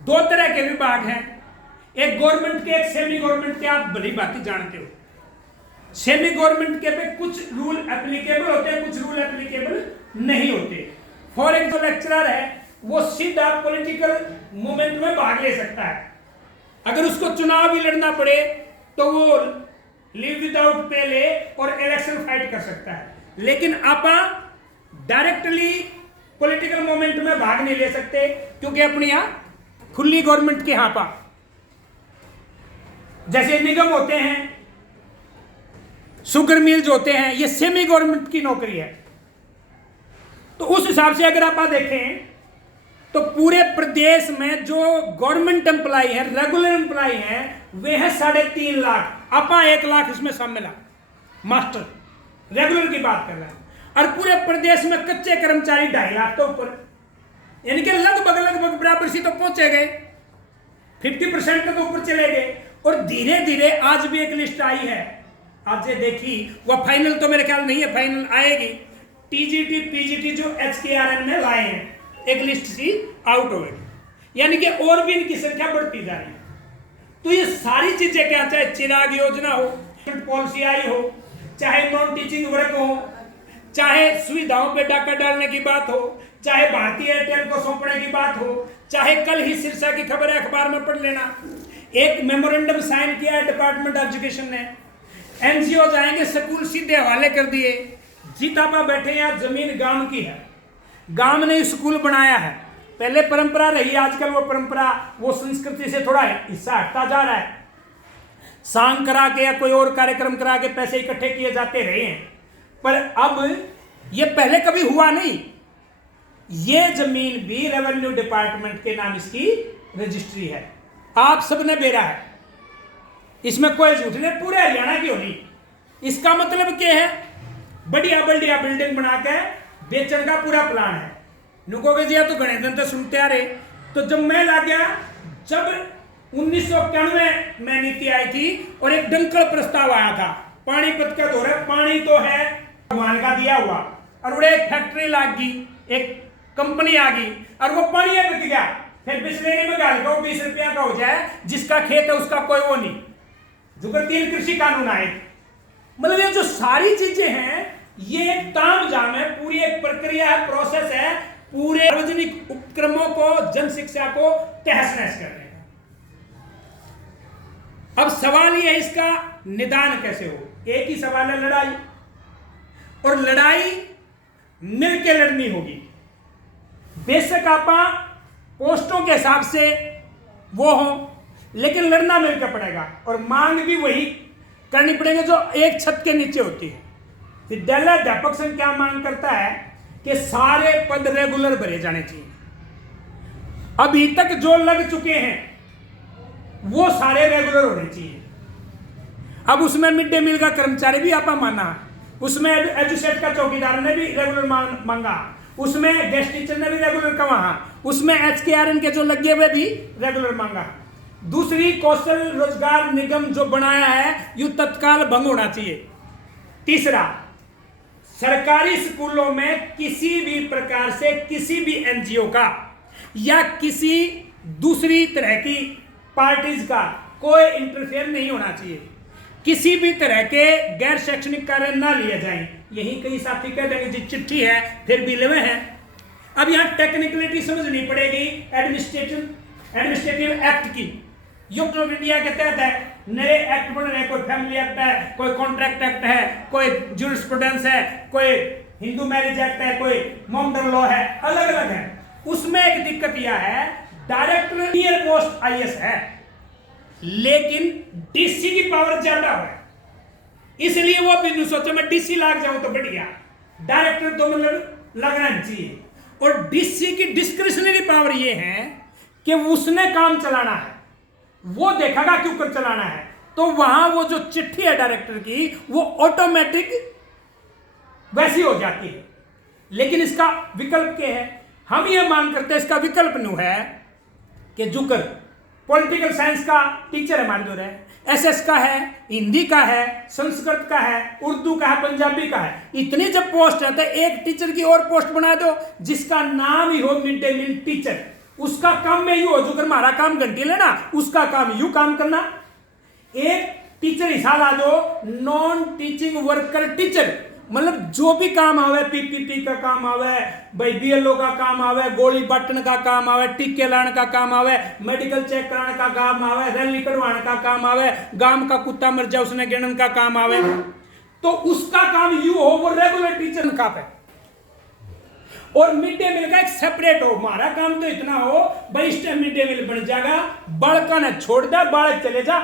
दो तरह के विभाग हैं, एक गवर्नमेंट के, एक सेमी गवर्नमेंट के। आप भली भांति जानते हो सेमी गवर्नमेंट के पे कुछ रूल एप्लीकेबल होते हैं, कुछ रूल एप्लीकेबल नहीं होते। फॉर एग्जाम्पल लेक्चरर है, वो सीधा पॉलिटिकल मूवमेंट में भाग ले सकता है, अगर उसको चुनाव भी लड़ना पड़े तो वो लीव विदाउट पे ले और इलेक्शन फाइट कर सकता है। लेकिन आप डायरेक्टली पॉलिटिकल मूवमेंट में भाग नहीं ले सकते, क्योंकि अपनी यहां खुली गवर्नमेंट के यहां पर जैसे निगम होते हैं, शुगर मिल्स होते हैं, ये सेमी गवर्नमेंट की नौकरी है। तो उस हिसाब से अगर आप देखें तो पूरे प्रदेश में जो गवर्नमेंट एम्प्लॉय है, रेगुलर एम्प्लॉय है, वे है 3.5 लाख। आप 1 लाख इसमें शामिल है, मास्टर रेगुलर की बात कर रहे हैं। और पूरे प्रदेश में कच्चे कर्मचारी 2.5 लाख तो ऊपर, यानी कि लगभग बराबर सी तो पहुंचे गए, 50% तक तो ऊपर चले गए। और धीरे धीरे आज भी एक लिस्ट आई है, आज ये देखी, वह फाइनल तो मेरे ख्याल नहीं है, फाइनल आएगी। टीजीटी पीजीटी जो HKRN में लाए हैं, एक लिस्ट सी आउट होगी, यानी कि और भी इनकी संख्या बढ़ती जा रही है। तो ये सारी चीजें क्या, चाहे चिराग योजना हो, पॉलिसी आई हो, चाहे नॉन टीचिंग वर्क हो, चाहे सुविधाओं पे डाका डालने की बात हो, चाहे भारतीय एयरटेल को सौंपने की बात हो, चाहे कल ही सिरसा की खबर है, अखबार में पढ़ लेना, एक मेमोरेंडम साइन किया है डिपार्टमेंट ऑफ एजुकेशन ने, एनजीओ जाएंगे, स्कूल सीधे हवाले कर दिए। जीतापा बैठे हैं, जमीन गांव की है, गांव ने स्कूल बनाया है, पहले परंपरा रही, आजकल वो परंपरा, वो संस्कृति से थोड़ा हिस्सा हटता जा रहा है। सांग करा के या कोई और कार्यक्रम करा के पैसे इकट्ठे किए जाते रहे हैं, पर अब ये पहले कभी हुआ नहीं। ये जमीन भी रेवेन्यू डिपार्टमेंट के नाम इसकी रजिस्ट्री है, आप सबने बेरा है, इसमें कोई झूठ नहीं, पूरे हरियाणा की होनी। इसका मतलब क्या है, बढ़िया बढ़िया बिल्डिंग बना के बेचने का पूरा प्लान है। नुकोगे जी तो गणेश दिन तो सुनते आ रहे। तो जब मैं ला गया, जब 1991 में नीति आई थी और एक डंकल प्रस्ताव आया था, पानीपत का दौर है, पानी तो है भगवान का दिया हुआ, और वो एक फैक्ट्री लाग गई, एक कंपनी आ गई, और वो पानी बिक गया, फिर बिस्लेरी में डाल के 20 रुपया का हो जाए, जिसका खेत है उसका कोई वो नहीं, जो 3 कृषि कानून आए। मतलब ये जो सारी चीजें हैं, ये एक ताम झाम है, पूरी एक प्रक्रिया है, प्रोसेस है, पूरे सार्वजनिक उपक्रमों को, जन शिक्षा को तहस नहस करने का। अब सवाल ये है, इसका निदान कैसे हो। एक ही सवाल है, लड़ाई, और लड़ाई मिलकर लड़नी होगी। बेशक आप पोस्टों के हिसाब से वो हो, लेकिन लड़ना मिलकर पड़ेगा, और मांग भी वही करनी पड़ेगी जो एक छत के नीचे होती है। विद्यालय अध्यापक संघ क्या मांग करता है कि सारे पद रेगुलर भरे जाने चाहिए। अभी तक जो लग चुके हैं वो सारे रेगुलर होने चाहिए। अब उसमें मिड डे मील का कर्मचारी भी आपा माना, उसमें एजुसेट का चौकीदार ने भी रेगुलर मांगा, उसमें गेस्ट टीचर ने भी रेगुलर कहा, उसमें HKRN के जो लगे हुए भी रेगुलर मांगा। दूसरी, कौशल रोजगार निगम जो बनाया है, यू तत्काल भंग होना चाहिए। तीसरा, सरकारी स्कूलों में किसी भी प्रकार से किसी भी एनजीओ का या किसी दूसरी तरह की पार्टीज का कोई इंटरफेयर नहीं होना चाहिए। किसी भी तरह के गैर शैक्षणिक कार्य ना लिए जाएं। यही कई साथी कह देंगे जी चिट्ठी है फिर बिल में है। अब यहाँ टेक्निकलिटी समझनी पड़ेगी एडमिनिस्ट्रेटिव एक्ट की। यूथ ऑफ इंडिया के तहत है, नए एक्ट बन रहे, कोई फैमिली एक्ट है, कोई कॉन्ट्रैक्ट एक्ट है, कोई जूरिस्प्रूडेंस है, कोई हिंदू मैरिज एक्ट है, कोई मोमडन लॉ है, अलग अलग है। उसमें एक दिक्कत यह है, डायरेक्टर नियर पोस्ट IAS है, लेकिन DC की पावर ज्यादा है, इसलिए वो बिजनेस सोचे मैं DC लाग जाऊं तो बढ़िया, डायरेक्टर तो मतलब लगना चाहिए। और DC की डिस्क्रिशनरी पावर ये है कि उसने काम चलाना है, वो देखेगा क्यों कर चलाना है, तो वहां वो जो चिट्ठी है डायरेक्टर की वो ऑटोमेटिक वैसी हो जाती है। लेकिन इसका विकल्प क्या है, हम ये मांग करते हैं, इसका विकल्प न्यू है कि जुकर पॉलिटिकल साइंस का टीचर हमारे जो है, SS का है, हिंदी का है, संस्कृत का है, उर्दू का है, पंजाबी का है, इतनी जब पोस्ट है तो एक टीचर की और पोस्ट बना दो जिसका नाम ही हो मिड डे मील टीचर, उसका काम में यू हो जो कर हमारा काम घंटी लेना, उसका काम यू काम करना। एक टीचर हिसाब आ दो, नॉन टीचिंग वर्कर टीचर, मतलब जो भी काम आवे, पीपीपी का काम आवे भाई, बीएलओ का काम आवे, गोली बांटने का काम आवे, टीके लाने का काम आवे, मेडिकल चेक कराने का काम आवे, रैली कटवाने का काम आवे, गांव का कुत्ता मर जाए उसने गिनने का काम आवे, तो उसका काम यू हो, वो रेगुलर टीचर का पे। और मिड डे मील का एक सेपरेट हो, हमारा काम तो इतना हो भाई, इस टाइम मिड डे मील बन जाएगा, बालका ने छोड़ दे, बालक चले जा।